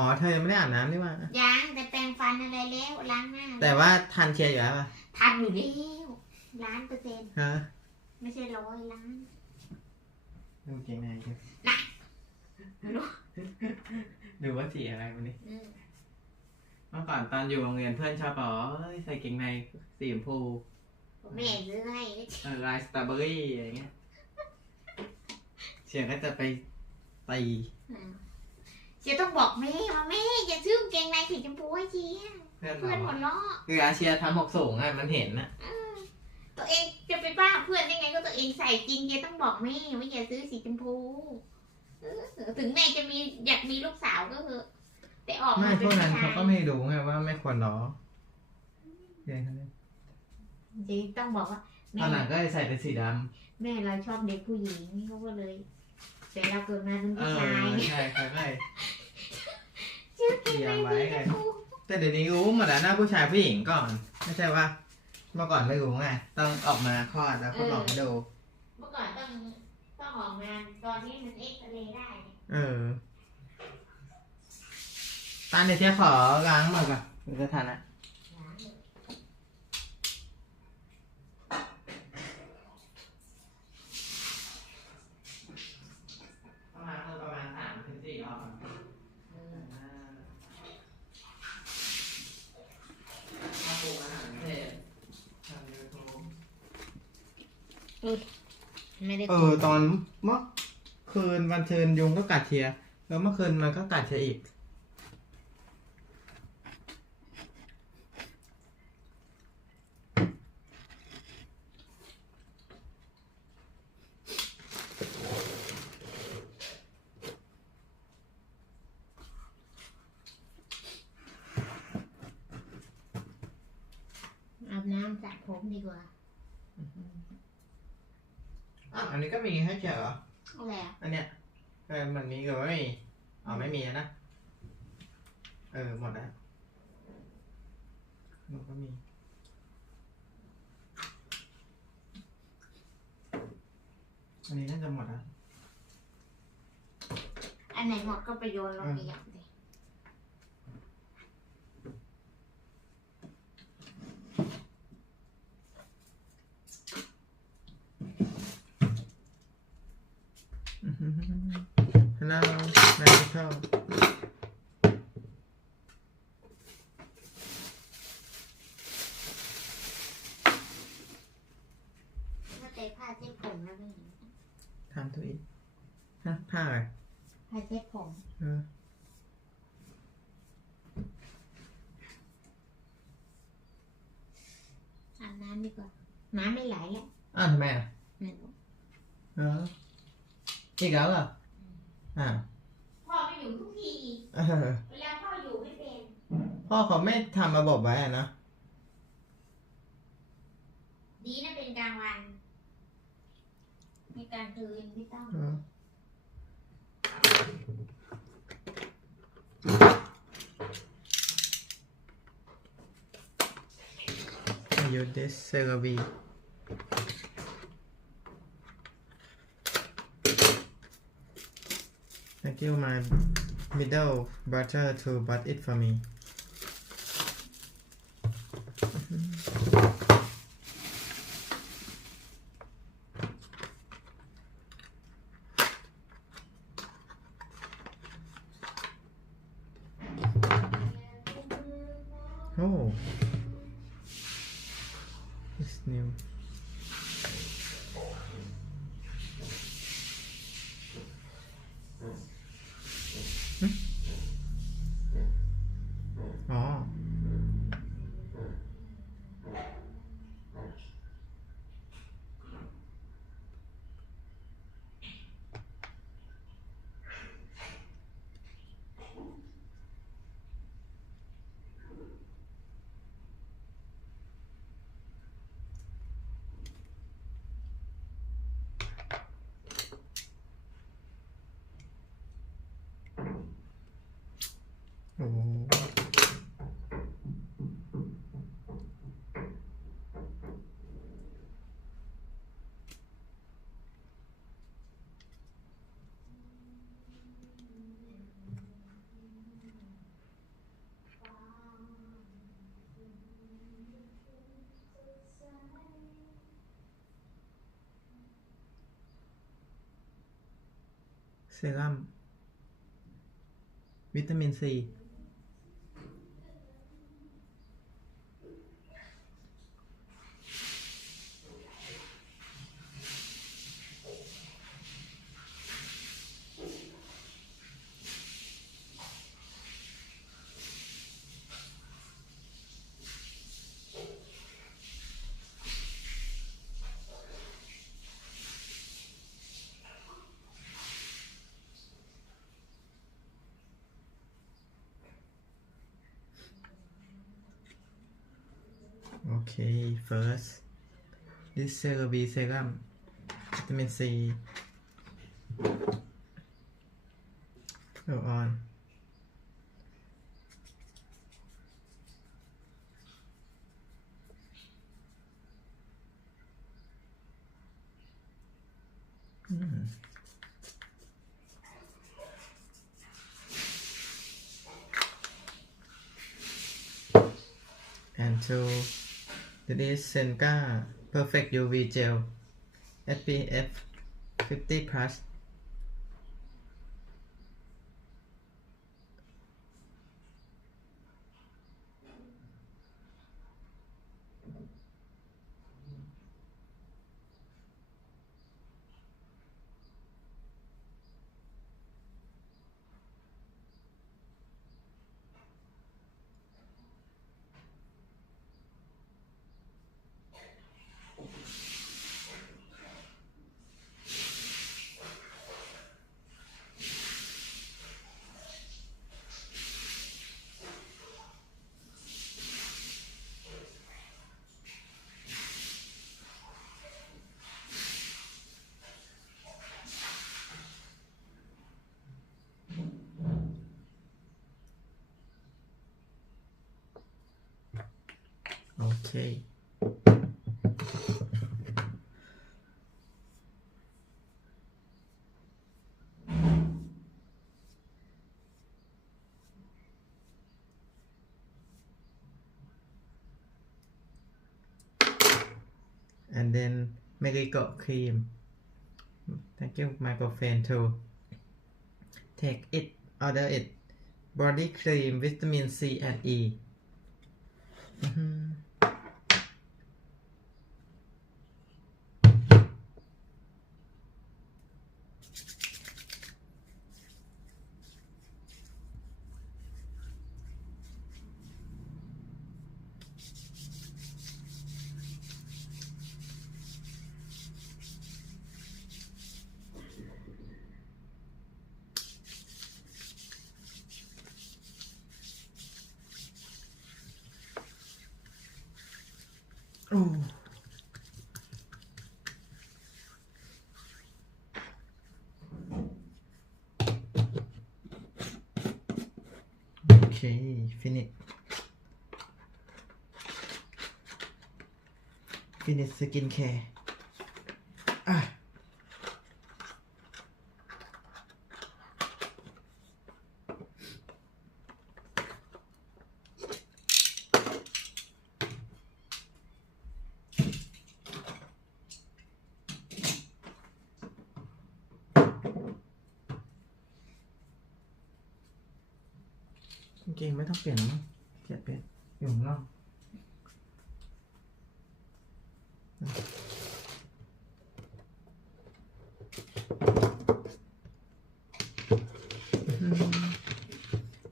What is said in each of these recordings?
อ๋อเธอยังไม่ได้อาบน้ำนี่ว่ายังแต่แปรงฟันอะไรแล้วล้างหน้าแต่ว่าทันเชียร์อยู่แล้วป่ะทันอยู่แล้ว1,000,000%ฮะไม่ใช่100 ล้านดูเก่งในกันนะดูว่าสีอะไรวันนี้เมื่อก่อนตอนอยู่โรงเรียนเพื่อนชอบบอกใส่เกงในสีชมพูแม่ซื้อให้ลายสตรอเบอรี่อะไรเงี้ยเชียร์ก็จะไปตีเชียร์ต้องบอกแม่ว่าแม่อย่าซื้อกางเกงในสีชมพูให้เชียร์เพื่อนหัวเราะคืออาเชียร์ทำหกสูงอ่ะมันเห็นนะตัวเองจะไปบ้าเพื่อนได้ไงก็ตัวเองใส่จริงเชียร์ต้องบอกแม่ว่าอย่าซื้อสีชมพูถึงแม่จะมีอยากมีลูกสาวก็คือแต่ออกไม่พวกนั้นเขาก็ไม่รู้ไงว่าไม่ควรล้อจริงต้องบอกว่าตอนหลังก็ใส่เป็นสีดำแม่เราชอบเด็กผู้หญิงเขาก็เลยแต่เราเกิดมาเป็นผู้ชายใช่ใช่เตรียมไว้ไงแต่เดี๋ยวนี้รู้หมดแล้วนะผู้ชายผู้หญิงก่อนไม่ใช่ว่าเมื่อก่อนไม่รู้ไงต้องออกมาคลอดแล้วทดลองให้ดูเมื่อก่อนต้องออกมาตอนนี้มันเอ็กซเรย์ได้ตาเดี๋ยวเชียร์ขอล้างมือก่อนถึงจะทันนะประมาณ3-4 รอบมาปลูกอาหารเสร็จทำยูทูบไม่ได้ตอนเมื่อคืนวันเชิญยุงก็กัดเชียร์แล้วเมื่อคืนมันก็กัดเชียร์อีกอาบน้ำสระผมดีกว่าอันนี้ก็มีให้เชียร์เหรออะไรอ่ะอันเนี้ยมันมีกับไม่มีไม่มีนะหมดแล้วหนูก็มีอันนี้น่าจะหมดแล้วอันไหนหมดก็ไปโยนลงขยะเลยHello Nadellaผ้าเช็ดผมแล้วไม่เห็นทำตัวเองผ้าอะไรผ้าเช็ดผมอาบน้ำดีกว่าน้ำไม่ไหลแล้วทำไมไม่รู้อีกแล้วเหรอพ่อไม่อยู่ทุกทีเวลาพ่ออยู่ไม่เป็นพ่อเขาไม่ทำระบบไว้นะดีนะเป็นกลางวันในกลางคืนไม่ต้องยูเดสเซอร์บีThank you my middle brother to bought it for me Oh it's new รั่มวิตามินซีโอเค first this CeraVe serum วิตามินซี go on and to this is Senka Perfect UV Gel SPF 50 plus okay and then Miracle cream thank you microphone too take it order it body cream vitamin C and E โอเค finish skin care จริงไม่ต้องเปลี่ยนมั้งเกียดเป็นอยู่ข้างนอก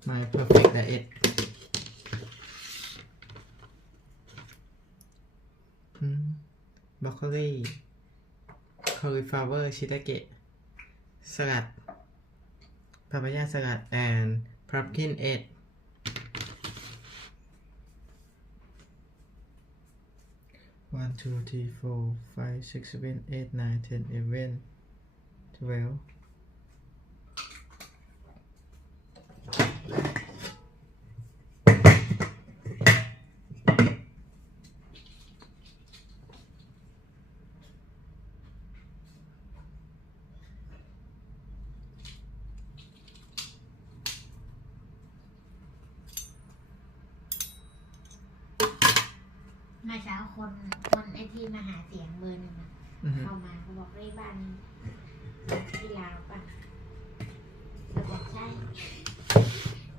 My perfect diet บรอกโคลีcauliflower ชิตาเกะสลัดพาปายาสลัด and pumpkin egg 1 2 3 4 5 6 7 8 9 10 11 12มาเช้าคนไอ้ที่มาหาเสียงเบอร์หนึ่งเข้ามาเขาบอกเรียกบ้านที่ลาวป่ะ ช่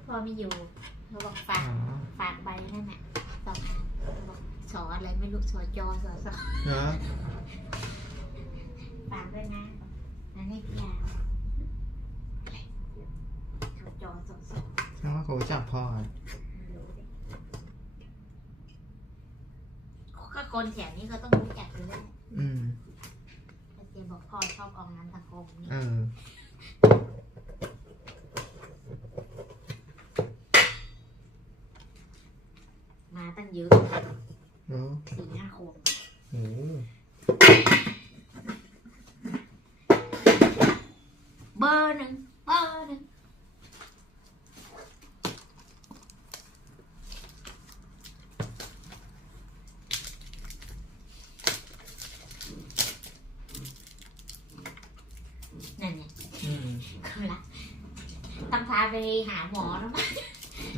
พ่อไม่อยู่เขาบอกฝากใบนั่นน่ะ2 อันบอกสออะไรไม่รู้สอจอสอสอ เหรอ ฝากด้วยนะอันนี้พี่ยาสอจอสอสอ แสดงว่าเขารู้จักพ่อ ไม่รู้ดิก็คนแถวนี้ก็ต้องรู้จักอยู่แล้ว อืม เจบอกพ่อชอบออกงานสังคมนี่ มาตั้งเยอะ โอ้ 4-5 คน โห เบอร์หนึ่งนั่นไง อืม กำลังต้องพาไปหาหมอแล้วมั้ง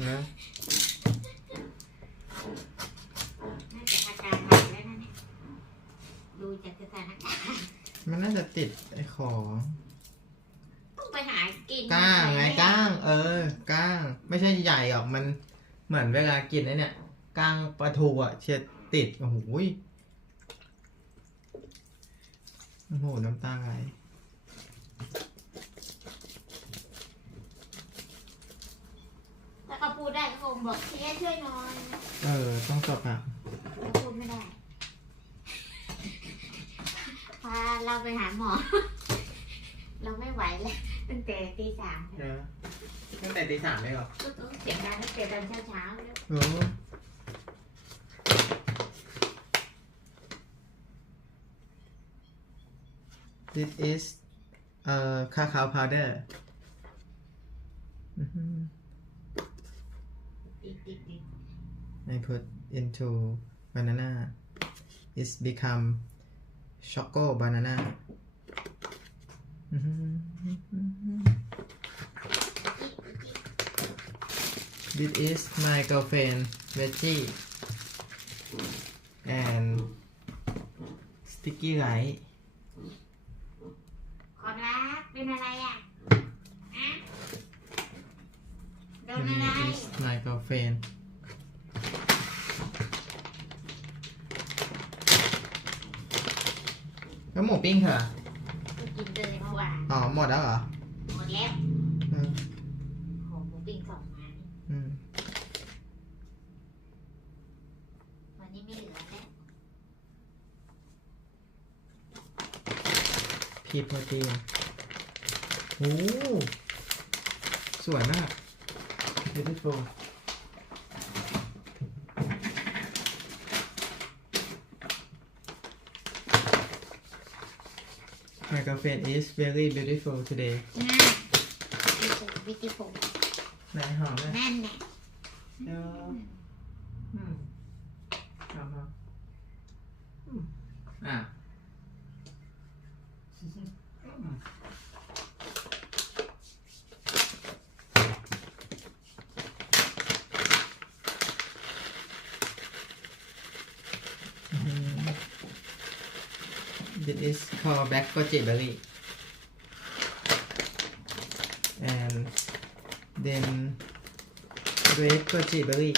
นะ น่าจะอาการหนักแล้วนะเนี่ยดูจากสถานการณ์ มันน่าจะติดไอ้ของ ต้องไปหากิน ก้างไงก้างก้างไม่ใช่ใหญ่หรอกมันเหมือนเวลากินไอ้เนี่ยก้างปลาทูอ่ะเชียติดโอ้โหน้ำตาไหล ถ้าเขาพูดได้ก็คงบอกเชียร์ช่วยหน่อย ต้องจบอ่ะ เขาพูดไม่ได้พาเราไปหาหมอ เราไม่ไหวแล้วตั้งแต่ตี 3 ตั้งแต่ตี 3เลยเหรอ ก็ต้องเสียงดังตั้งแต่ตอนเช้าแล้ว โอ้ This is cacao powder I put into banana it's become choco banana This is my girlfriend veggie and sticky rice ขอรักเป็นอะไรอ่ะโดนอะไร This is my girlfriend แล้วหมูปิ้งเถอะ กินเลยเมื่อวาน อ๋อหมดแล้วเหรอ หมดแล้ว อืม โหหมูปิ้ง2 ไม้ อืม วันนี้ไม่เหลือแล้ว พีโปรตีนโอ้สวยมาก beautiful My girlfriend is very beautiful today วิธีผม ไหนหอมไหม นั่นแหละ เดี๋ยวหอมอ่ะ This is called black goji berry and then red goji berry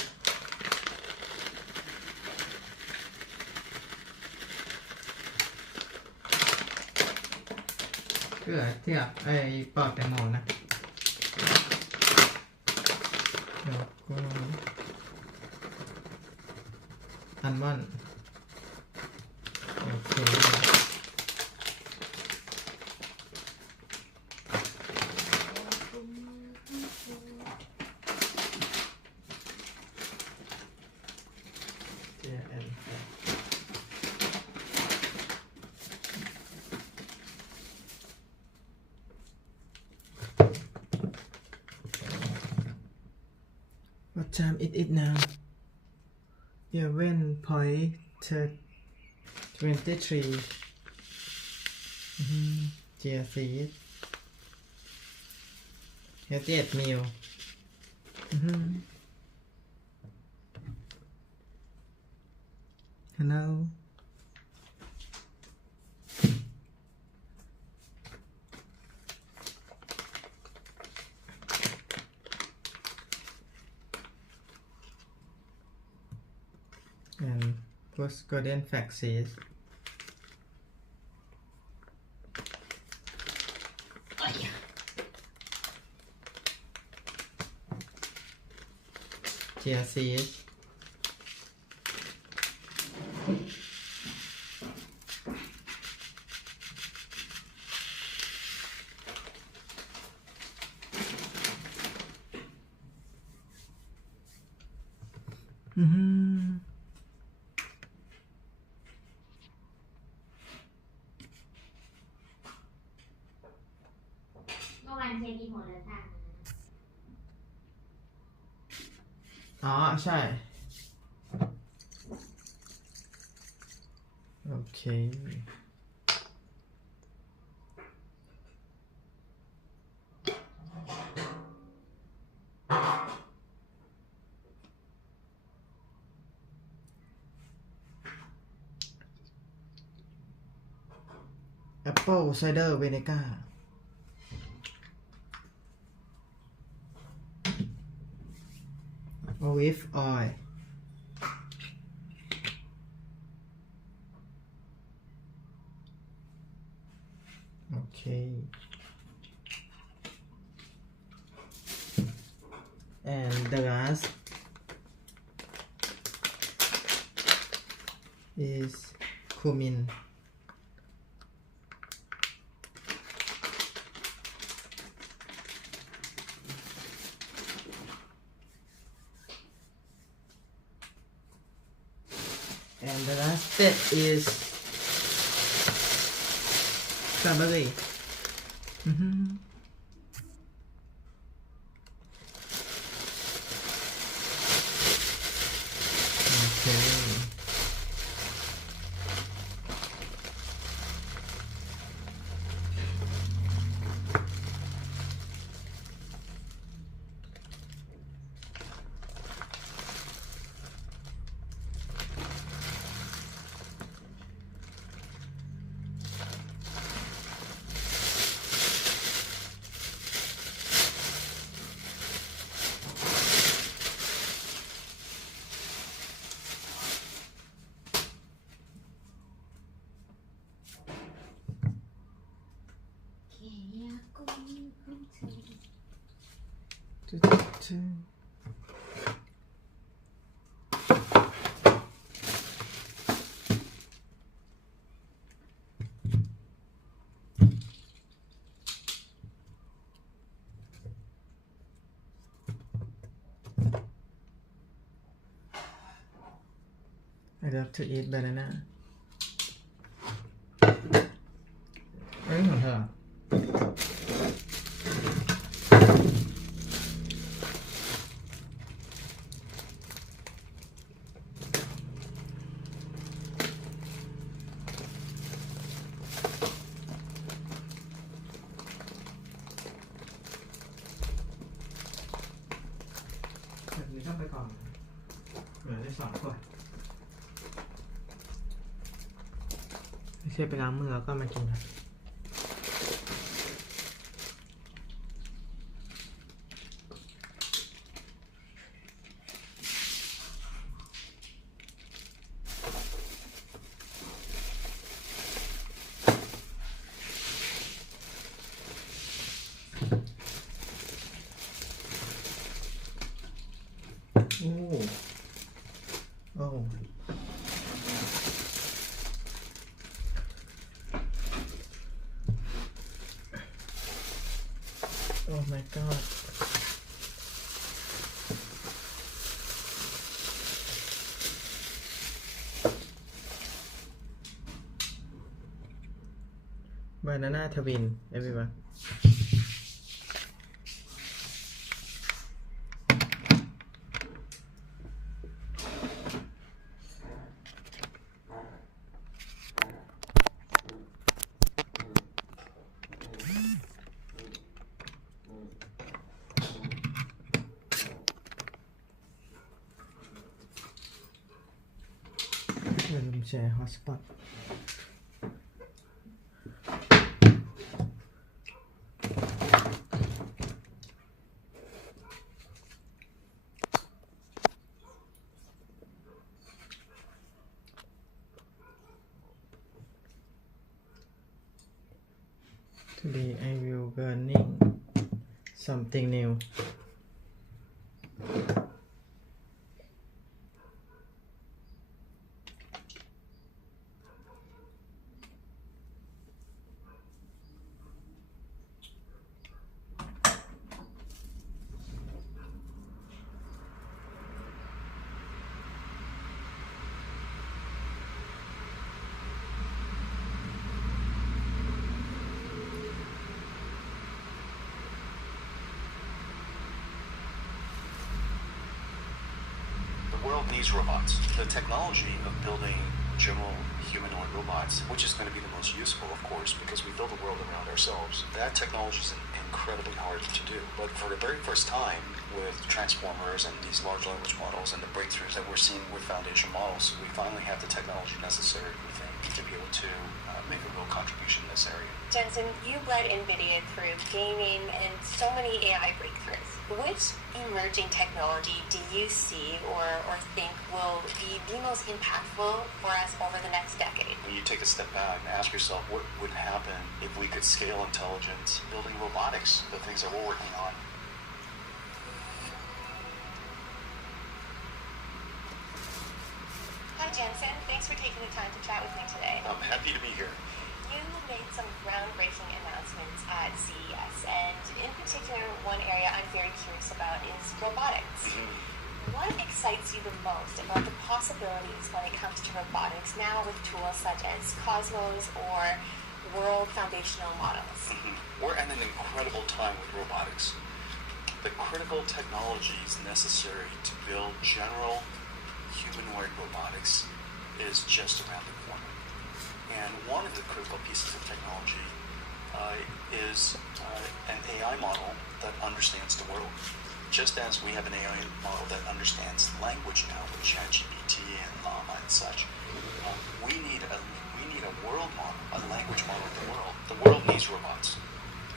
เพื่อเทียบไอ้ปอดแตงโมนะแล้วก็อัลมอนด์โอเค Cheer and Tane What time it is now? 11:23 Chia seed Healthiest meal Hello and post golden faxes. Chia seeds. Mm-hmm. เมื่อวานเชฟกินหมดแล้วค่ะ อ๋อใช่ โอเค Apple cider vinegar olive oil okay and the last is cumin and the last step is strawberry. Mm-hmm. Okay. Do-do-do. 'I love to eat banana' เอ้ยของเธอ แบบนี้ต้องไปก่อนเหลือได้2 ขวดไม่ใช่ไปล้างมือแล้วก็มากินครับโอ้โอ้ Oh my god บานาน่าทวิน everyoneอย่าลืมแชร์ hotspot โ Today I will learning something new. The world needs robots. The technology of building general humanoid robots, which is going to be the most useful, of course, because we build a world around ourselves. That technology is incredibly hard to do. But for the very first time, with transformers and these large language models and the breakthroughs that we're seeing with foundation models, we finally have the technology necessary, we think, to be able to make a real contribution in this area. Jensen, you led NVIDIA through gaming and so many AI breakthroughs. Which emerging technology do you see or think will be the most impactful for us over the next decade? When you take a step back and ask yourself what would happen if we could scale intelligence, building robotics, the things that we're working on. Hi, Jensen. Thanks for taking the time to chat with me today. I'm happy to be here. You made some groundbreaking announcements at CES, and in particular, one area I'm very curious about is robotics. What excites you the most about the possibilities when it comes to robotics now with tools such as Cosmos or World Foundational Models? We're at an incredible time with robotics. The critical technologies necessary to build general humanoid robotics is just around the corner. And one of the critical pieces of technology is an AI model that understands the world. Just as we have an AI model that understands language now with ChatGPT and Llama and such, we need a world model, a language model of the world. The world needs robots,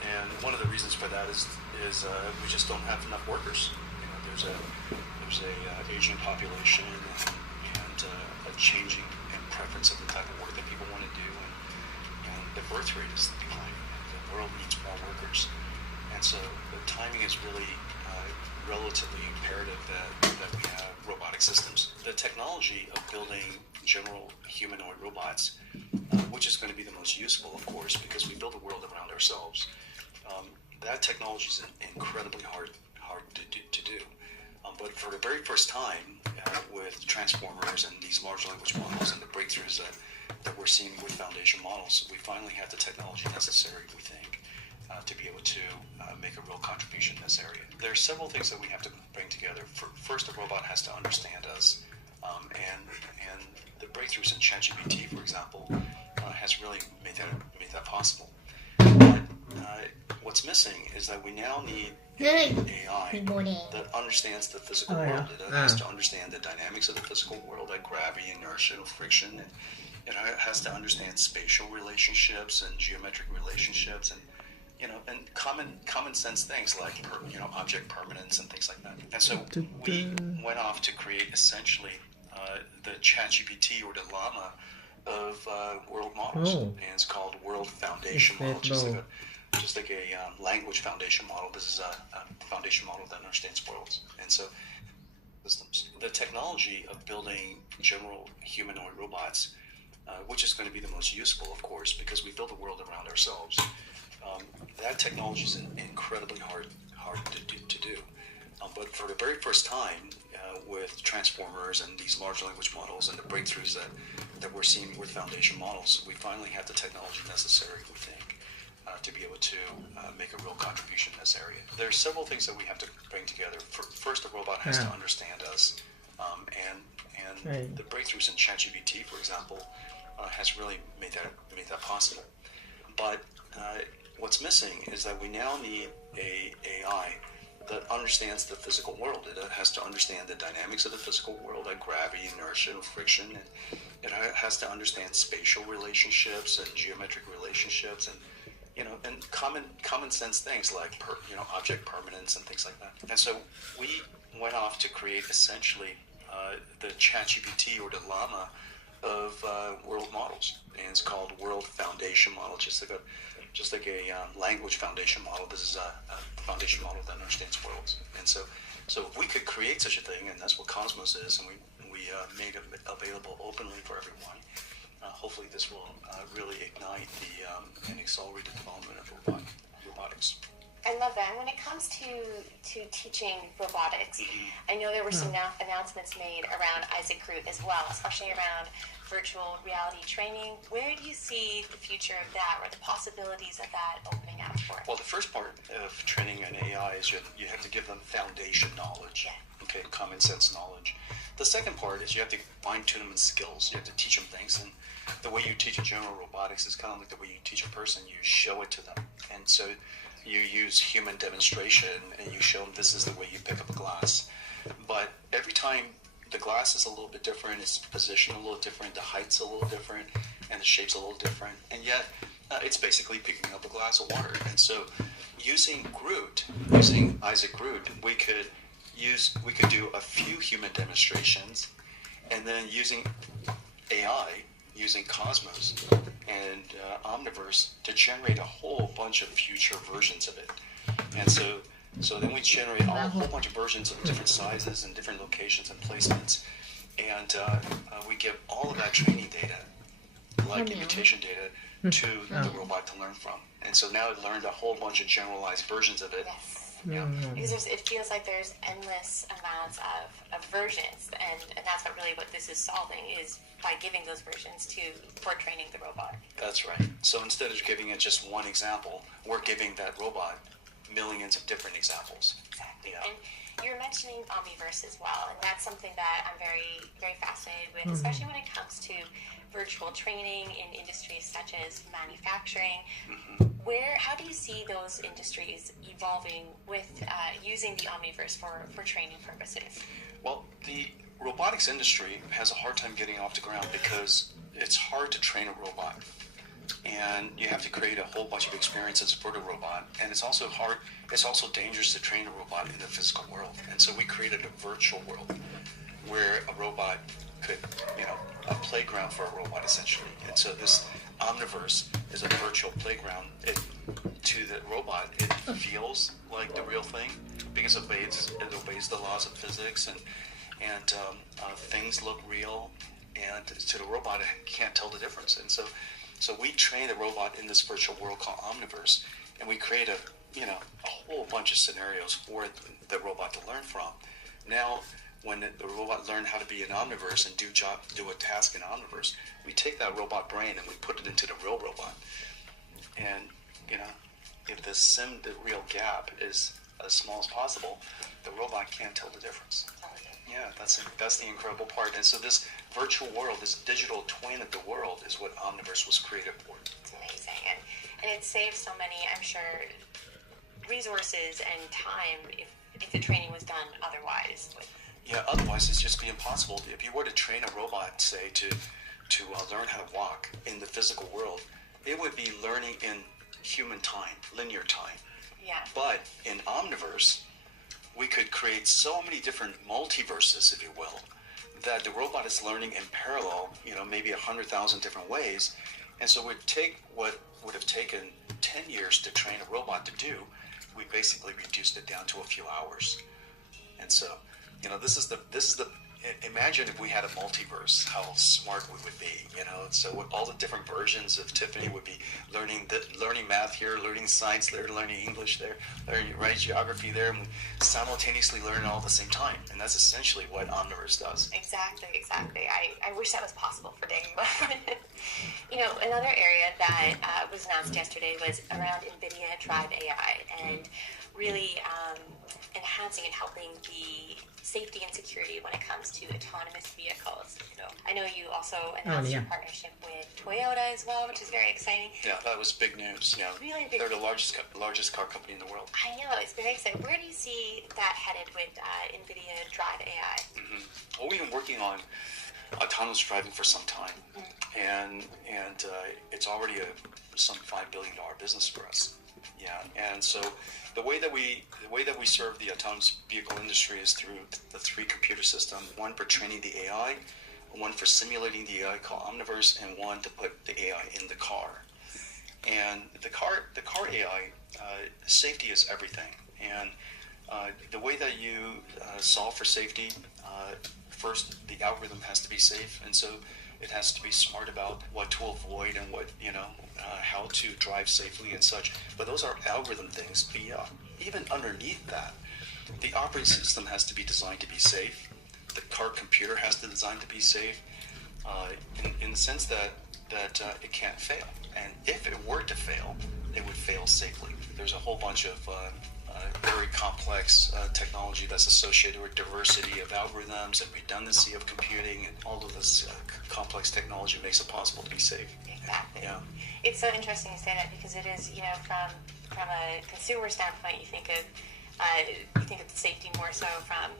and one of the reasons for that is we just don't have enough workers. You know, there's a aging population and a changing preference of the type of work that people want to do, and the birth rate is declining. The world needs more workers, and so the timing is really relatively imperative that we have robotic systems. The technology of building general humanoid robots, which is going to be the most useful, of course, because we build a world around ourselves. That technology is incredibly hard to do. But for the very first time, with transformers and these large language models and the breakthroughs that we're seeing with foundation models, we finally have the technology necessary, we think, to be able to make a real contribution in this area. There are several things that we have to bring together. First, the robot has to understand us, and the breakthroughs in ChatGPT, for example, has really made that possible. But what's missing is that we now need AI that understands the physical world. It has to understand the dynamics of the physical world, like gravity, inertia, and friction. And it has to understand spatial relationships and geometric relationships, and common sense things like object permanence and things like that. And so we went off to create essentially the ChatGPT or the Llama of world models, and it's called World Foundation Model, just like a language foundation model. This is a foundation model that understands worlds. And so systems. The technology of building general humanoid robots, which is going to be the most useful, of course, because we build a world around ourselves. That technology is incredibly hard to do. But for the very first time, with transformers and these large language models and the breakthroughs that we're seeing with foundation models, we finally have the technology necessary, we think, to be able to make a real contribution in this area. There are several things that we have to bring together. First, the robot has to understand us, and the breakthroughs in ChatGPT, for example, has really made that possible. But what's missing is that we now need a AI that understands the physical world. It has to understand the dynamics of the physical world, like gravity, inertia, and friction. And it has to understand spatial relationships and geometric relationships, and common sense things like object permanence and things like that. And so we went off to create essentially the ChatGPT or the Llama of world models, and it's called World Foundation Model, just just like a language foundation model. This is a foundation model that understands worlds. And so if we could create such a thing, and that's what Cosmos is, and we made it available openly for everyone, hopefully this will really ignite and accelerate the development of robotics. I love that. And when it comes to teaching robotics, I know there were some announcements made around Isaac Groot as well, especially around virtual reality training. Where do you see the future of that, or the possibilities of that opening up for? Well, the first part of training an AI is you have to give them foundation knowledge, okay, common sense knowledge. The second part is you have to fine-tune them in skills. You have to teach them things, and the way you teach a general robotics is kind of like the way you teach a person. You show it to them, and so you use human demonstration, and you show them this is the way you pick up a glass. But every time the glass is a little bit different, its position a little different, the height's a little different, and the shape's a little different, and yet it's basically picking up a glass of water. And so using Isaac Groot, we could do a few human demonstrations, and then using AI, using Cosmos and Omniverse to generate a whole bunch of future versions of it. And so then we generate a whole bunch of versions of different sizes and different locations and placements, and we give all of that training data, like imitation data, to the robot to learn from. And so now it learned a whole bunch of generalized versions of it. Yes. Because it feels like there's endless amounts of versions, and that's what this is solving, is by giving those versions for training the robot. That's right. So instead of giving it just one example, we're giving that robot millions of different examples. Exactly. Yeah. And you were mentioning Omniverse as well, and that's something that I'm very, very fascinated with, especially when it comes to virtual training in industries such as manufacturing. How do you see those industries evolving with using the Omniverse for training purposes? Well, the robotics industry has a hard time getting off the ground because it's hard to train a robot. And you have to create a whole bunch of experiences for the robot. And it's also hard, it's also dangerous to train a robot in the physical world. And so we created a virtual world where a robot could, a playground for a robot essentially. And so this Omniverse is a virtual playground. To the robot, it feels like the real thing because it obeys the laws of physics, and things look real. And to the robot, it can't tell the difference. And so we train the robot in this virtual world called Omniverse, and we create a whole bunch of scenarios for the robot to learn from. Now, when the robot learned how to be in Omniverse and do a task in Omniverse, we take that robot brain and we put it into the real robot. And if the real gap is as small as possible, the robot can't tell the difference. Yeah, that's the incredible part. And so this virtual world, this digital twin of the world, is what Omniverse was created for. It's amazing, and it saves so many, I'm sure, resources and time if the training was done otherwise. Yeah, otherwise it's just be impossible. If you were to train a robot, say, to learn how to walk in the physical world, it would be learning in human time, linear time. Yeah. But in Omniverse, we could create so many different multiverses, if you will, that the robot is learning in parallel, maybe 100,000 different ways. And so we'd take what would have taken 10 years to train a robot to do, we basically reduced it down to a few hours. And so, this is the imagine if we had a multiverse, how smart we would be, So with all the different versions of Tiffany would be learning math here, learning science there, learning English there, learning geography there, and simultaneously learning all at the same time. And that's essentially what Omniverse does. Exactly. I wish that was possible for Dane. Another area that was announced yesterday was around NVIDIA Drive AI, and really enhancing and helping the safety and security when it comes to autonomous vehicles. I know you also announced your partnership with Toyota as well, which is very exciting. Yeah, that was big news. Yeah, really big. They're the largest car company in the world. I know, it's very exciting. Where do you see that headed with NVIDIA Drive AI? Well, we've been working on autonomous driving for some time, and it's already some $5 billion business for us. Yeah, and so the way that we serve the autonomous vehicle industry is through the three computer system: one for training the AI, one for simulating the AI called Omniverse, and one to put the AI in the car. And the car AI, safety is everything. And the way that you solve for safety, first the algorithm has to be safe, and so it has to be smart about what to avoid and what how to drive safely and such. But those are algorithm things. Even underneath that, the operating system has to be designed to be safe. The car computer has to design to be safe, in the sense that it can't fail. And if it were to fail, it would fail safely. There's a whole bunch of very complex technology that's associated with diversity of algorithms and redundancy of computing, and all of this complex technology makes it possible to be safe. Exactly. Yeah. It's so interesting to say that, because it is, from a consumer standpoint, you think of safety more so from,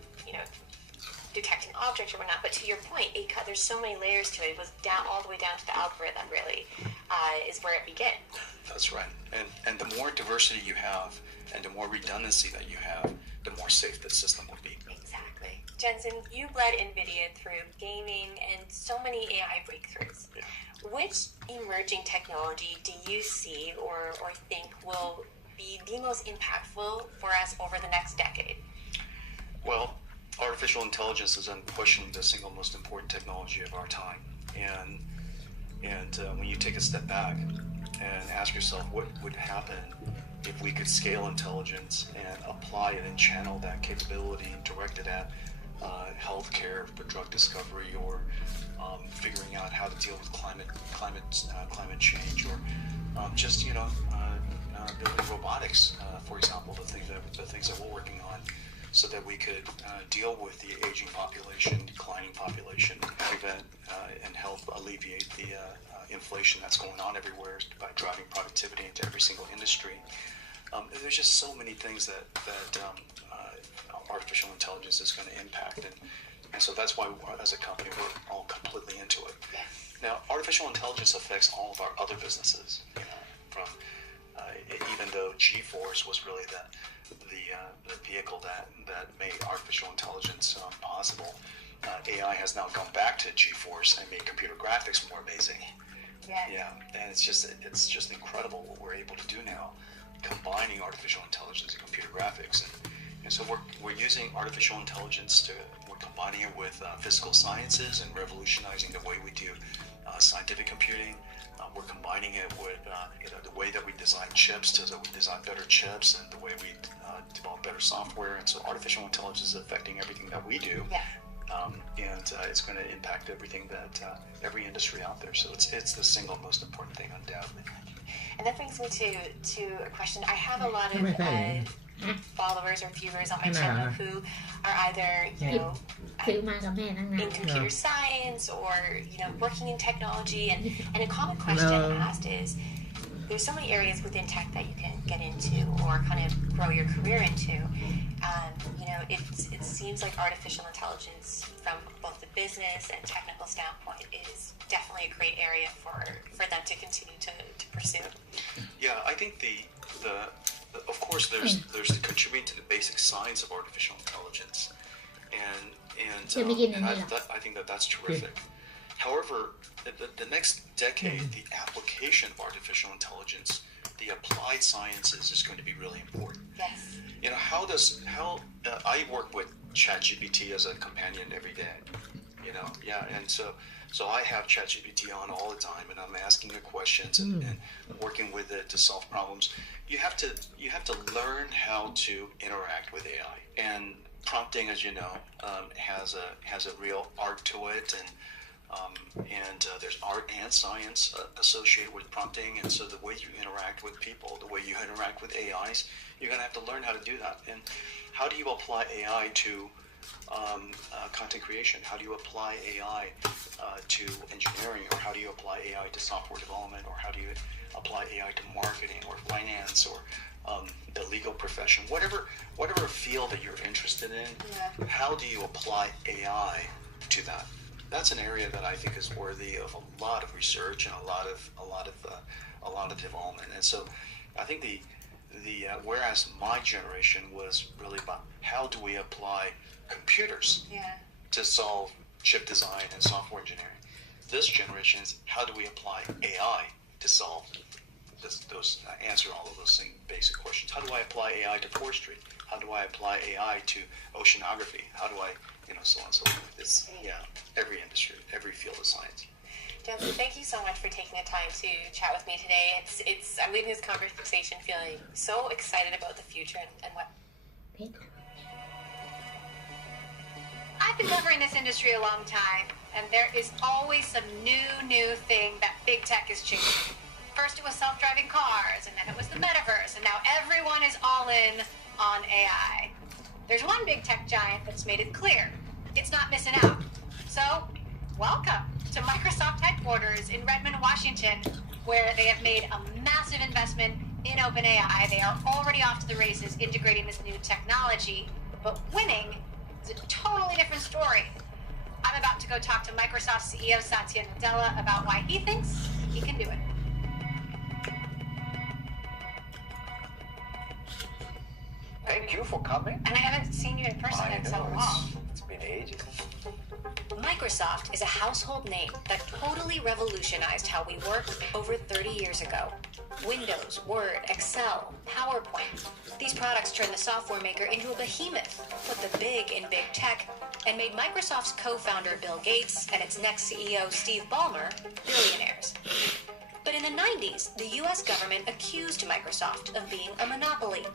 detecting objects or whatnot. But to your point, there's so many layers to it. It was down all the way down to the algorithm. Really, is where it begins. That's right. And the more diversity you have, and the more redundancy that you have, the more safe the system will be. Exactly. Jensen, you led NVIDIA through gaming and so many AI breakthroughs. Yeah. Which emerging technology do you see or think will be the most impactful for us over the next decade? Well, artificial intelligence is unquestionably the single most important technology of our time. And when you take a step back and ask yourself what would happen if we could scale intelligence and apply it and channel that capability and direct it at healthcare for drug discovery, or figuring out how to deal with climate change, or just building robotics, for example, the things that we're working on, so that we could deal with the aging population, declining population, prevent and help alleviate the inflation that's going on everywhere by driving productivity into every single industry. There's just so many things that artificial intelligence is going to impact, and so that's why, as a company, we're all completely into it. Now, artificial intelligence affects all of our other businesses. From even though G-Force was really the vehicle that made artificial intelligence possible, AI has now gone back to G-Force and made computer graphics more amazing. Yeah, and it's just incredible what we're able to do now, combining artificial intelligence and computer graphics, and so we're using artificial intelligence we're combining it with physical sciences and revolutionizing the way we do scientific computing. We're combining it with the way that we design chips, so that we design better chips, and the way we develop better software. And so artificial intelligence is affecting everything that we do. And it's going to impact everything that every industry out there. So it's the single most important thing, undoubtedly. And that brings me to a question. I have a lot of followers or viewers on my channel who are either in computer science or working in technology, and a common question asked is, there's so many areas within tech that you can get into or kind of grow your career into. It seems like artificial intelligence, from both the business and technical standpoint, is definitely a great area for them to continue to pursue. Yeah, I think of course there's the contributing to the basic science of artificial intelligence, and I think that's terrific. However, the next decade, the application of artificial intelligence, the applied sciences, is going to be really important. Yes. I work with ChatGPT as a companion every day. And so I have ChatGPT on all the time, and I'm asking it questions and working with it to solve problems. You have to learn how to interact with AI, and prompting, as you know, has a real art to it, and there's art and science associated with prompting. And so the way you interact with people, the way you interact with AIs, you're going to have to learn how to do that. And how do you apply AI to content creation? How do you apply AI to engineering, or how do you apply AI to software development, or how do you apply AI to marketing or finance or the legal profession? Whatever field that you're interested in, how do you apply AI to that? That's an area that I think is worthy of a lot of research and a lot of development. And so I think the whereas my generation was really about how do we apply computers to solve chip design and software engineering, this generation is how do we apply AI to solve answer all of those same basic questions. How do I apply AI to forestry? How do I apply AI to oceanography? How do I, so on and so forth. It's, every industry, every field of science. Jensen, thank you so much for taking the time to chat with me today. I'm leaving this conversation feeling so excited about the future and what. เพชร I've been covering this industry a long time, and there is always some new thing that big tech is chasing. First it was self-driving cars, and then it was the metaverse, and now everyone is all in on AI. There's one big tech giant that's made it clear. It's not missing out. So, welcome to Microsoft headquarters in Redmond, Washington, where they have made a massive investment in OpenAI. They are already off to the races integrating this new technology, but winning is a totally different story. I'm about to go talk to Microsoft CEO Satya Nadella about why he thinks he can do it. Thank you for coming. And I haven't seen you in person in so long. It's been ages. Microsoft is a household name that totally revolutionized how we work over 30 years ago. Windows, Word, Excel, PowerPoint. These products turned the software maker into a behemoth, put the big in big tech, and made Microsoft's co-founder Bill Gates and its next CEO Steve Ballmer billionaires. But in the 90s, the US government accused Microsoft of being a monopoly,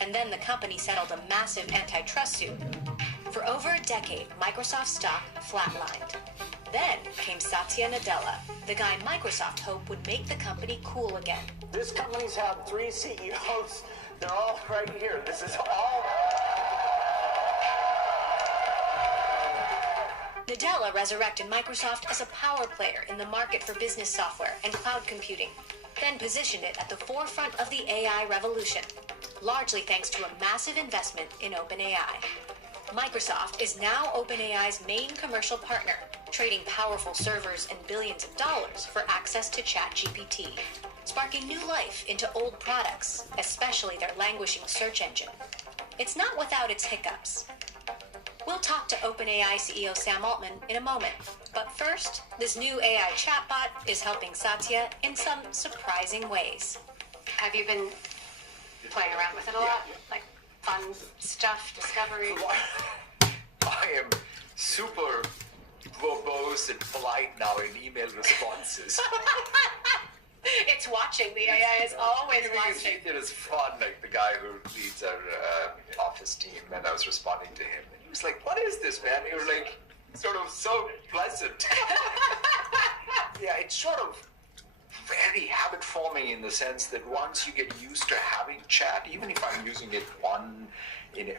and then the company settled a massive antitrust suit. For over a decade, Microsoft's stock flatlined. Then came Satya Nadella, the guy Microsoft hoped would make the company cool again. This company's had 3 CEOs. They're all right here. This is all... Nadella resurrected Microsoft as a power player in the market for business software and cloud computing, then positioned it at the forefront of the AI revolution, largely thanks to a massive investment in OpenAI. Microsoft is now OpenAI's main commercial partner, trading powerful servers and billions of dollars for access to ChatGPT, sparking new life into old products, especially their languishing search engine. It's not without its hiccups. We'll talk to OpenAI CEO Sam Altman in a moment. But first, this new AI chatbot is helping Satya in some surprising ways. Have you been playing around with it a lot? Like fun stuff, discovery? I am super verbose and polite now in email responses. It's watching. The AI is always watching. It is fun, like the guy who leads our office team, and I was responding to him. And he was like, "What is this, man?" You're like, sort of so pleasant. Yeah, it's sort of very habit forming in the sense that once you get used to having chat, even if I'm using it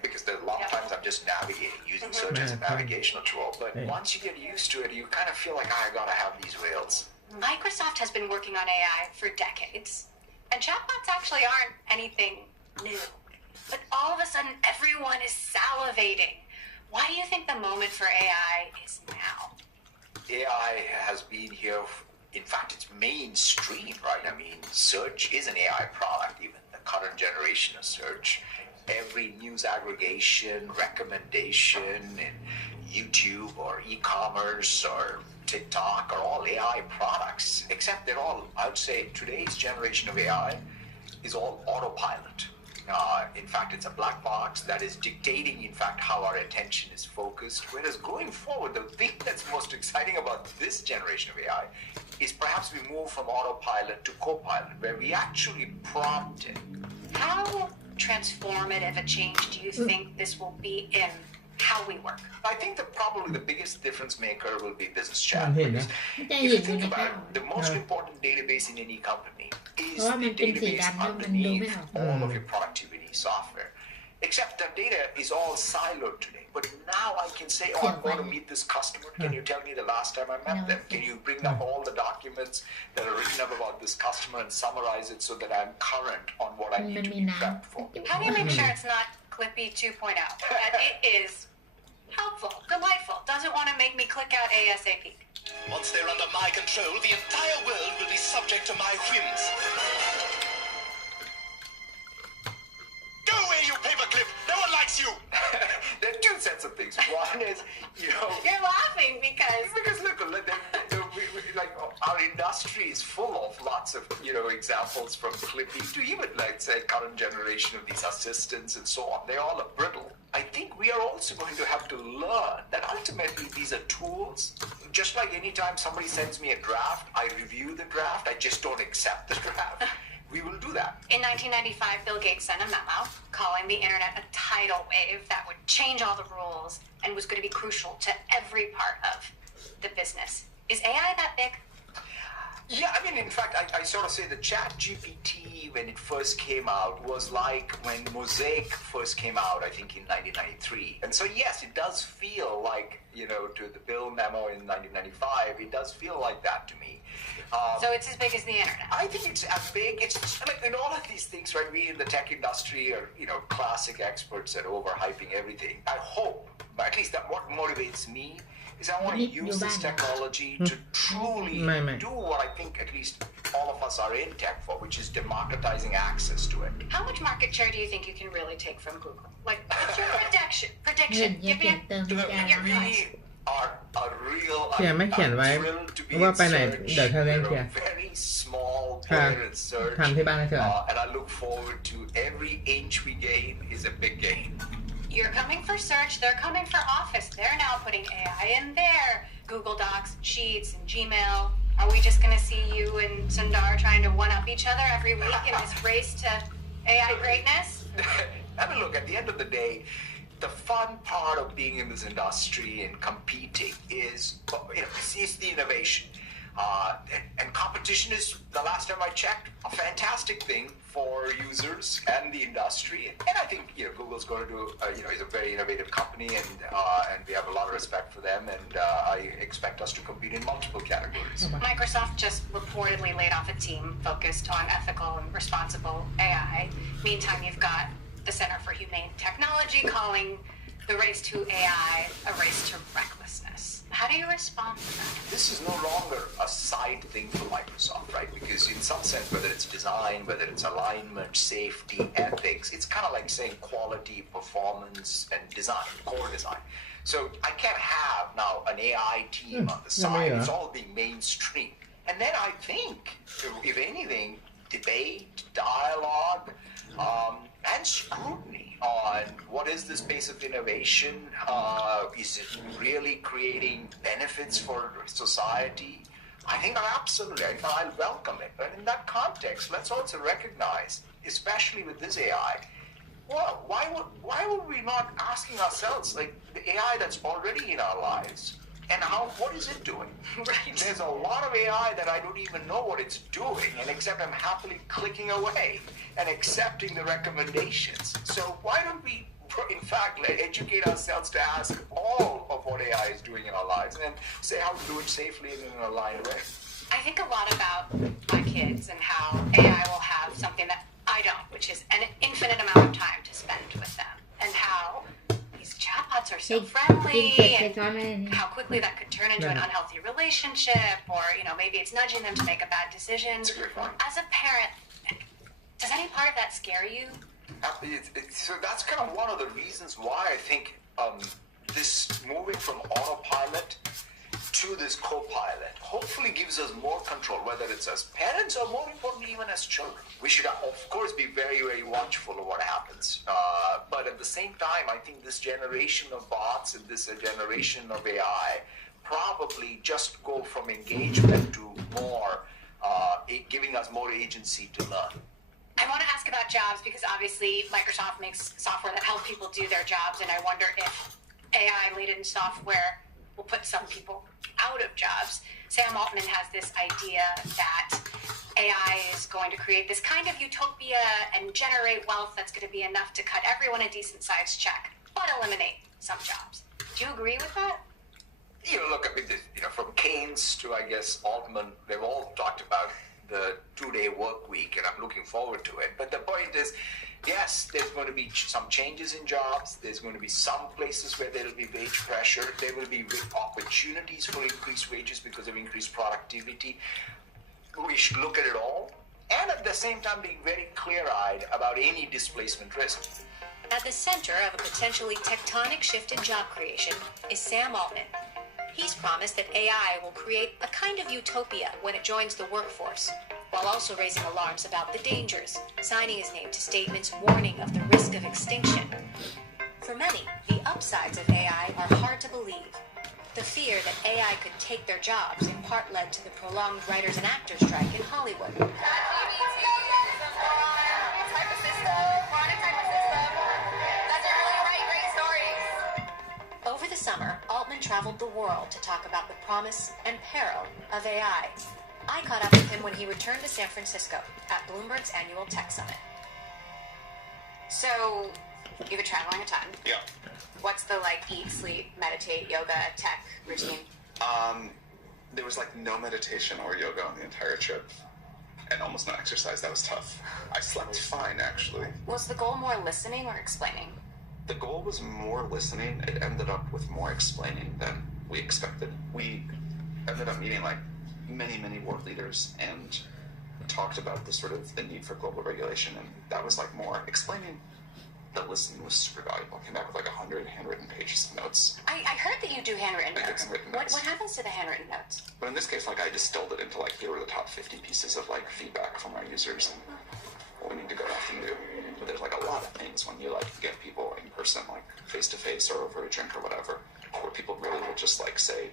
because there are a lot of times I'm just navigating, using search as a navigational tool. But once you get used to it, you kind of feel like, I gotta have these rails. Microsoft has been working on AI for decades, and chatbots actually aren't anything new. But all of a sudden, everyone is salivating. Why do you think the moment for AI is now? AI has been here, in fact, it's mainstream, right? I mean, search is an AI product, even the current generation of search. Every news aggregation, recommendation in YouTube or e-commerce or TikTok are all AI products, except they're all, I would say, today's generation of AI is all autopilot. In fact, it's a black box that is dictating, in fact, how our attention is focused. Whereas going forward, the thing that's most exciting about this generation of AI is perhaps we move from autopilot to copilot, where we actually prompt it. How transformative a change do you think this will be in how we work? I think that probably the biggest difference maker will be business chat. Okay, Because no. if you think about it, the most important database in any company is the database underneath all of your productivity software. Except that data is all siloed today. But now I can say, oh, I'm going to meet this customer. Can you tell me the last time I met them? Can you bring up all the documents that are written up about this customer and summarize it so that I'm current on what I need to be prepped for? How do you make sure it's not Clippy 2.0? That it is helpful, delightful, doesn't want to make me click out ASAP. Once they're under my control, the entire world will be subject to my whims. Go away, you paperclip! No one likes you! There are two sets of things. One is, You're laughing because look, like our industry is full of lots of examples from Clippy to even, like, say, current generation of these assistants and so on. They all are brittle. I think we are also going to have to learn that ultimately these are tools. Just like anytime somebody sends me a draft, I review the draft. I just don't accept the draft. We will do that. In 1995, Bill Gates sent a memo calling the internet a tidal wave that would change all the rules and was going to be crucial to every part of the business. Is AI that big? Yeah, I mean, in fact, I sort of say the ChatGPT, when it first came out, was like when Mosaic first came out, I think, in 1993. And so, yes, it does feel like, to the Bill memo in 1995, it does feel like that to me. So it's as big as the internet? I think it's as big. It's like in all of these things, right? We in the tech industry are, classic experts at overhyping everything. I hope, but at least that what motivates me is I want to use this technology to truly do what I think at least all of us are in tech for, which is democratizing access to it. How much market share do you think you can really take from Google? Like, what's your prediction? Give me your We are a real, เขียนไม่เขียนไว้ I'm thrilled to be ว่า in ไปไหน search. เดี๋ยวเธอเล่น We're เขียน a very small player in search. ทำที่บ้านให้เธอ And I look forward to every inch we gain is a big gain. You're coming for search, they're coming for office. They're now putting AI in there. Google Docs, Sheets, and Gmail. Are we just going to see you and Sundar trying to one-up each other every week in this race to AI greatness? I mean, look, at the end of the day, the fun part of being in this industry and competing is the innovation. And competition is, the last time I checked, a fantastic thing for users and the industry. And I think Google's going to do, is a very innovative company, and we have a lot of respect for them. And I expect us to compete in multiple categories. Microsoft just reportedly laid off a team focused on ethical and responsible AI. Meantime, you've got the Center for Humane Technology calling the race to AI a race to recklessness. How do you respond to that? This is no longer a side thing for Microsoft, right? Because in some sense, whether it's design, whether it's alignment, safety, ethics, it's kind of like saying quality, performance, and design, core design. So I can't have now an AI team on the side. It's all being mainstream. And then I think, if anything, debate, dialogue, and scrutiny on what is the space of innovation, is it really creating benefits for society? I think I'll welcome it. But in that context, let's also recognize, especially with this AI, well, why would we not asking ourselves, like, the AI that's already in our lives, and what is it doing? Right. There's a lot of AI that I don't even know what it's doing, and except I'm happily clicking away and accepting the recommendations. So why don't we, in fact, educate ourselves to ask all of what AI is doing in our lives and say how to do it safely and in an aligned way? I think a lot about my kids and how AI will have something that I don't, which is an infinite amount of time to spend with them, and how these chatbots are so friendly, and how quickly that could turn into an unhealthy relationship, or maybe it's nudging them to make a bad decision. That's a great point. As a parent, does any part of that scare you? So that's kind of one of the reasons why I think this moving from autopilot to this co-pilot hopefully gives us more control, whether it's as parents or more importantly even as children. We should of course be very, very watchful of what happens, but at the same time I think this generation of bots and this generation of AI probably just go from engagement to more giving us more agency to learn. I want to ask about jobs because obviously Microsoft makes software that helps people do their jobs, and I wonder if AI-laden software will put some people out of jobs. Sam Altman has this idea that AI is going to create this kind of utopia and generate wealth that's going to be enough to cut everyone a decent-sized check, but eliminate some jobs. Do you agree with that? Look, I mean, from Keynes to, I guess, Altman, they've all talked about the 2-day work week, and I'm looking forward to it. But the point is, yes, there's going to be some changes in jobs. There's going to be some places where there will be wage pressure. There will be opportunities for increased wages because of increased productivity. We should look at it all, and at the same time being very clear-eyed about any displacement risk. At the center of a potentially tectonic shift in job creation is Sam Altman. He's promised that AI will create a kind of utopia when it joins the workforce, while while also raising alarms about the dangers, signing his name to statements warning of the risk of extinction. For many, the upsides of AI are hard to believe. The fear that AI could take their jobs in part led to the prolonged writers and actors strike in Hollywood. Over the summer, Altman traveled the world to talk about the promise and peril of AI. I caught up with him when he returned to San Francisco at Bloomberg's annual Tech Summit. So, you've been traveling a ton. Yeah. What's the, eat, sleep, meditate, yoga, tech routine? There was, no meditation or yoga on the entire trip, and almost no exercise. That was tough. I slept fine, actually. Was the goal more listening or explaining? The goal was more listening. It ended up with more explaining than we expected. We ended up meeting, many, many world leaders and talked about the need for global regulation, and that was, more explaining. The listening was super valuable. I came back with 100 handwritten pages of notes. I heard that you do handwritten I do notes. handwritten What notes. happens to the handwritten notes? But in this case, I distilled it into, here were the top 50 pieces of, feedback from our users and what we need to go after and do. But there's, a lot of things when you, get people in person, face-to-face or over a drink or whatever, where people really will just, say,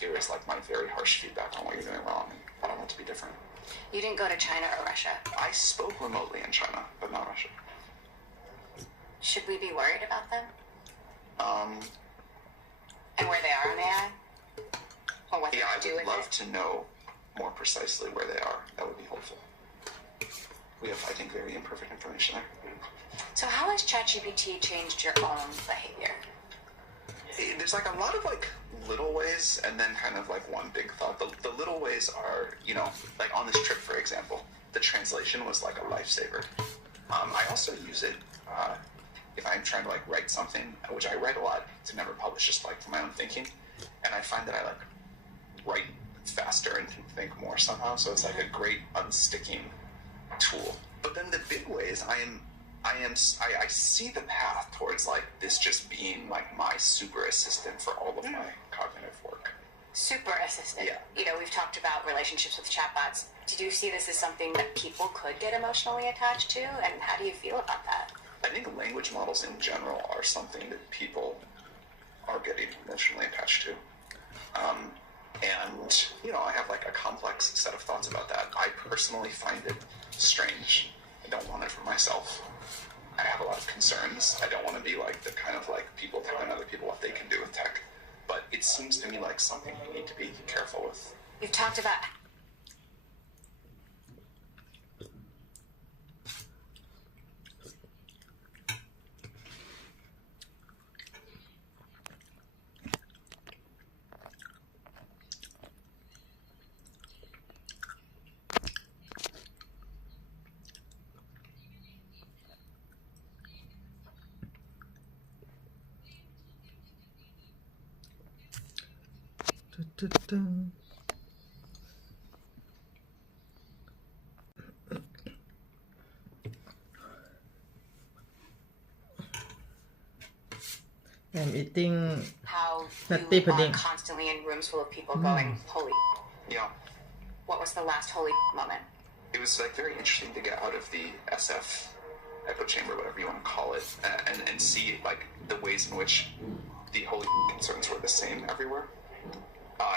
here is, my very harsh feedback on what you're doing wrong, and I don't want it to be different. You didn't go to China or Russia. I spoke remotely in China, but not Russia. Should we be worried about them? And where they are on AI? Or what they I do would with love it? to know more precisely where they are. That would be helpful. We have, I think, very imperfect information there. So how has ChatGPT changed your own behavior? There's a lot of little ways and then kind of one big thought. The little ways are, on this trip, for example, the translation was a lifesaver. I also use it if I'm trying to write something, which I write a lot to never publish, just for my own thinking, and I find that I write faster and can think more somehow. So it's a great unsticking tool. But then the big ways I see the path towards this just being my super assistant for all of my cognitive work. Super assistant. Yeah. We've talked about relationships with chatbots. Did you see this as something that people could get emotionally attached to? And how do you feel about that? I think language models in general are something that people are getting emotionally attached to. And, I have a complex set of thoughts about that. I personally find it strange. I don't want it for myself. I have a lot of concerns. I don't want to be the kind of people telling other people what they can do with tech. But it seems to me something we need to be careful with. You've talked about... I'm eating how Nutty you pudding. are constantly in rooms full of people going, holy... Yeah. What was the last holy moment? It was very interesting to get out of the SF echo chamber, whatever you want to call it, and see the ways in which the holy concerns were the same everywhere,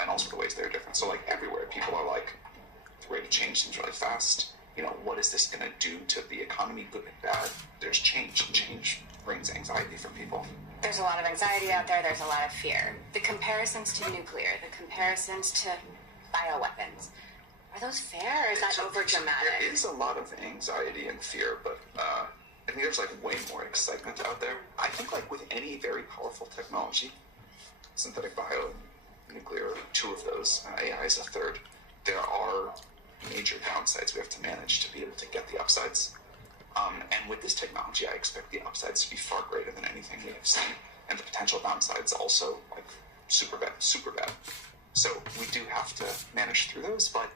and also the ways they're different. So everywhere, people are the rate of change seems really fast. What is this going to do to the economy, good and bad? There's change, and change brings anxiety for people. There's a lot of anxiety out there. There's a lot of fear. The comparisons to nuclear, the comparisons to bioweapons. Are those fair, or is that overdramatic? There is a lot of anxiety and fear, but I think there's way more excitement out there. I think with any very powerful technology, synthetic bio, nuclear, two of those, AI is a third, there are major downsides we have to manage to be able to get the upsides. And with this technology, I expect the upsides to be far greater than anything we have seen, and the potential downsides also super bad. So we do have to manage through those, but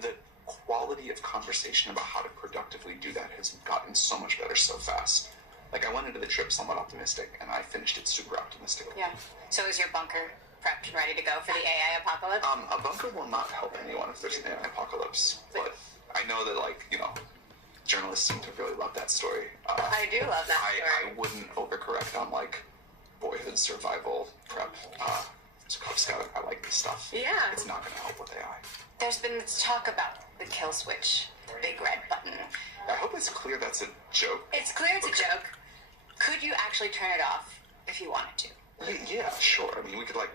the quality of conversation about how to productively do that has gotten so much better so fast. I went into the trip somewhat optimistic, and I finished it super optimistic. Yeah. So is your bunker prepped and ready to go for the AI apocalypse? A bunker will not help anyone if there's an AI apocalypse, but I know that, like, you know, journalists seem to really love that story. I do love that story. I wouldn't overcorrect on, like, boyhood survival prep. As a Cub Scout, I like this stuff. Yeah. It's not going to help with AI. There's been this talk about the kill switch, the big red button. I hope it's clear that's a joke. It's clear it's a joke. Could you actually turn it off if you wanted to? Yeah, sure. I mean, we could, like,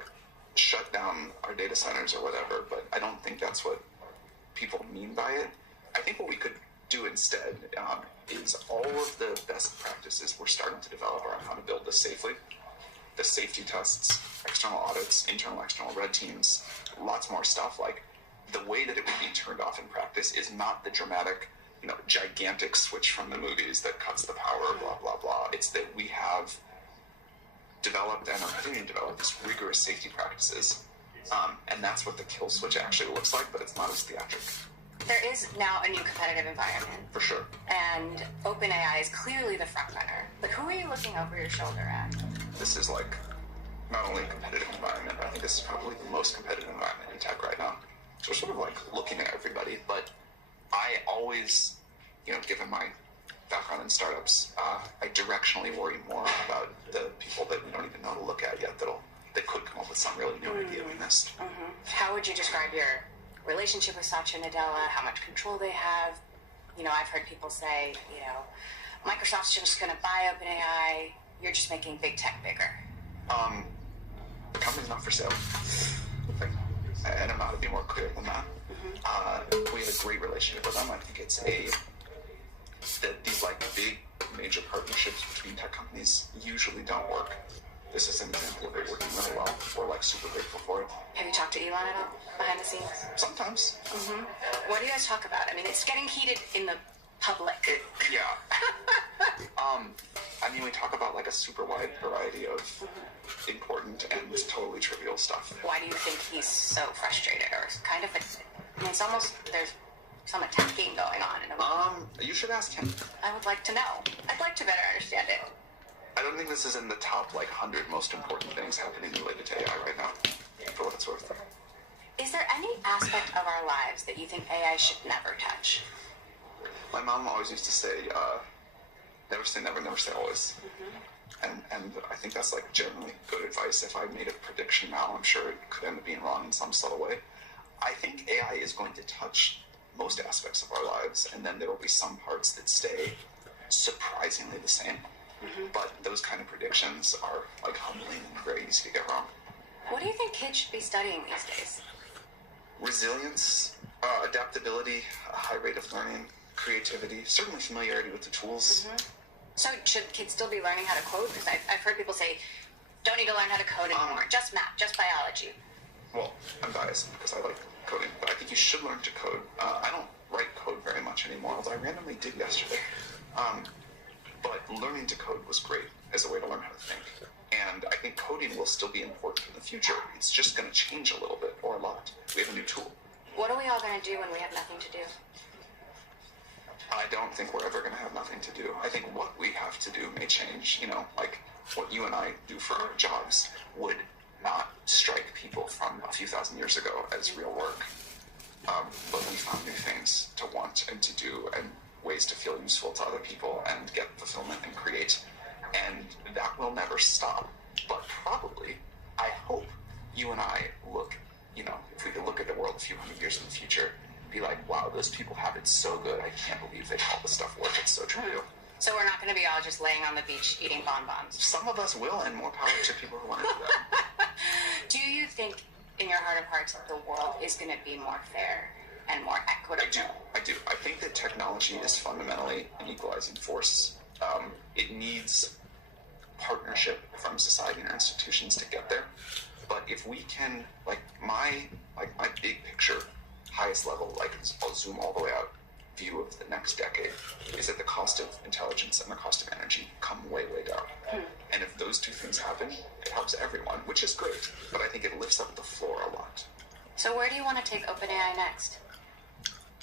shut down our data centers or whatever, but I don't think that's what people mean by it. I think what we could do instead is all of the best practices we're starting to develop around how to build this safely. The safety tests, external audits, internal, external red teams, lots more stuff. Like, the way that it would be turned off in practice is not the dramatic, you know, gigantic switch from the movies that cuts the power, blah, blah, blah. It's that we have developed and are continuing to develop these rigorous safety practices. And that's what the kill switch actually looks like, but it's not as theatric. There is now a new competitive environment. For sure. And OpenAI is clearly the front runner. But who are you looking over your shoulder at? This is, like, not only a competitive environment, but I think this is probably the most competitive environment in tech right now. So we're sort of, like, looking at everybody, but I always, you know, given my background in startups, I directionally worry more about the people that we don't even know to look at yet that could come up with some really new idea we missed. Mm-hmm. How would you describe your relationship with Satya and Nadella? How much control they have? You know, I've heard people say, you know, Microsoft's just going to buy OpenAI. You're just making big tech bigger. The company's not for sale. Like, I don't know how to be more clear than that. Mm-hmm. We have a great relationship with them. I think it's that these, like, big major partnerships between tech companies usually don't work. This is an example of it working really well. We're, like, super grateful for it. Have you talked to Elon at all behind the scenes? Sometimes. Mm-hmm. What do you guys talk about? I mean, it's getting heated in the public. Yeah. I mean, we talk about, like, a super wide variety of important and totally trivial stuff. Why do you think he's so frustrated, or kind of? I mean, it's almost there's some attacking going on in a way. You should ask him. I would like to know. I'd like to better understand it. I don't think this is in the top, like, 100 most important things happening related to AI right now, for what it's worth. Is there any aspect of our lives that you think AI should never touch? My mom always used to say, never say never, never say always. Mm-hmm. And I think that's, like, generally good advice. If I made a prediction now, I'm sure it could end up being wrong in some subtle way. I think AI is going to touch most aspects of our lives, and then there will be some parts that stay surprisingly the same. Mm-hmm. But those kind of predictions are, like, humbling and very easy to get wrong. What do you think kids should be studying these days? Resilience, adaptability, a high rate of learning, creativity, certainly familiarity with the tools. Mm-hmm. So should kids still be learning how to code? Because I've heard people say, don't need to learn how to code anymore, just math, just biology. Well, I'm biased because I like coding, but I think you should learn to code. I don't write code very much anymore, although I randomly did yesterday. But learning to code was great as a way to learn how to think. And I think coding will still be important in the future. It's just going to change a little bit, or a lot. We have a new tool. What are we all going to do when we have nothing to do? I don't think we're ever going to have nothing to do. I think what we have to do may change. You know, like what you and I do for our jobs would not strike people from a few thousand years ago as real work. But we found new things to want and to do, and ways to feel useful to other people and get fulfillment and create. And that will never stop. But probably, I hope you and I look, you know, if we could look at the world a few hundred years in the future, be like, wow, those people have it so good. I can't believe they call this stuff work. It's so trivial. So we're not going to be all just laying on the beach eating bonbons. Some of us will, and more power to people who want to do that. Do you think, in your heart of hearts, that the world is going to be more fair and more equitable? I do. I think that technology is fundamentally an equalizing force. It needs partnership from society and institutions to get there. But if we can, my big picture, highest level, I'll zoom all the way out, view of the next decade is that the cost of intelligence and the cost of energy come way, way down. And if those two things happen, it helps everyone, which is great. But I think it lifts up the floor a lot. So where do you want to take OpenAI next?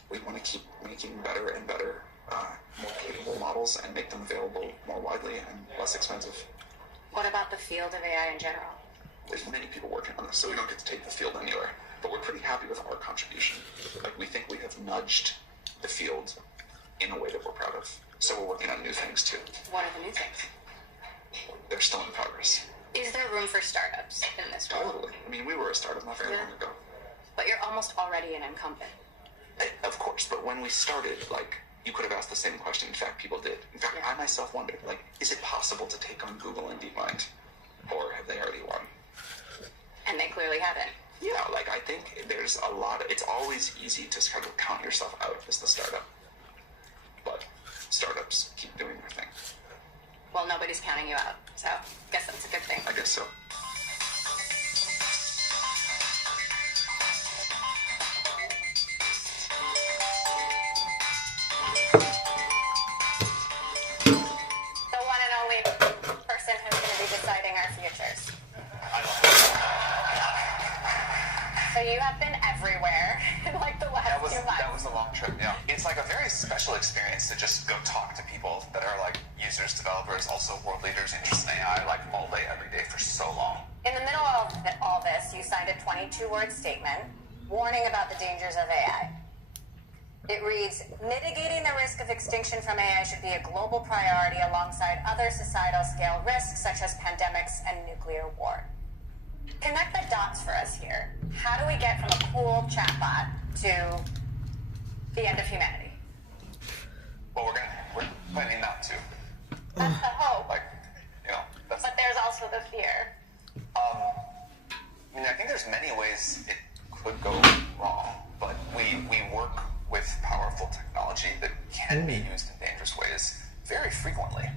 We want to keep making better and better, more capable models and make them available more widely and less expensive. What about the field of AI in general? There's many people working on this, so we don't get to take the field anywhere. But we're pretty happy with our contribution. Like, we think we have nudged the field in a way that we're proud of. So we're working on new things too. What are the new things? They're still in progress. Is there room for startups in this world? Totally. I mean, we were a startup not very long ago. But you're almost already an incumbent. Of course, but when we started, like, you could have asked the same question. In fact, people did. In fact, I myself wondered, like, is it possible to take on Google and DeepMind? Or have they already won? And they clearly haven't. Yeah, like, I think there's a lot of, it's always easy to sort of count yourself out as the startup. But startups keep doing their thing. Well, nobody's counting you out, so guess that's a good thing. I guess so. The one and only person who's going to be deciding our futures. So you have been everywhere in like the last 2 months. That was a long trip, yeah. It's like a very special experience to just go talk to people that are like users, developers, also world leaders, interested in AI, like all day, every day for so long. In the middle of all this, you signed a 22-word statement warning about the dangers of AI. It reads, mitigating the risk of extinction from AI should be a global priority alongside other societal scale risks such as pandemics and nuclear war. Connect the dots for us here. How do we get from a cool chatbot to the end of humanity? Well, we're planning not to. That's the hope. Like, you know, that's... But there's also the fear. I mean, I think there's many ways it could go wrong, but we work with powerful technology that can be used in dangerous ways very frequently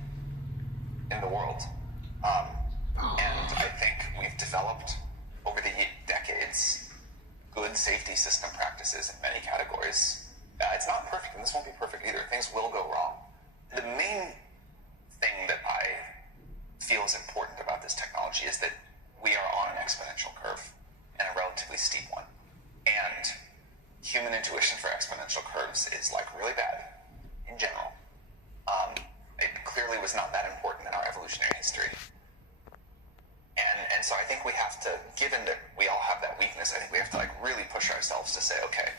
in the world. And I think we've developed over the decades good safety system practices in many categories. It's not perfect, and this won't be perfect either. Things will go wrong. The main thing that I feel is important about this technology is that we are on an exponential curve, and a relatively steep one. And human intuition for exponential curves is like really bad in general. It clearly was not that important in our evolutionary history. And so I think we have to, given that we all have that weakness, I think we have to like really push ourselves to say, okay,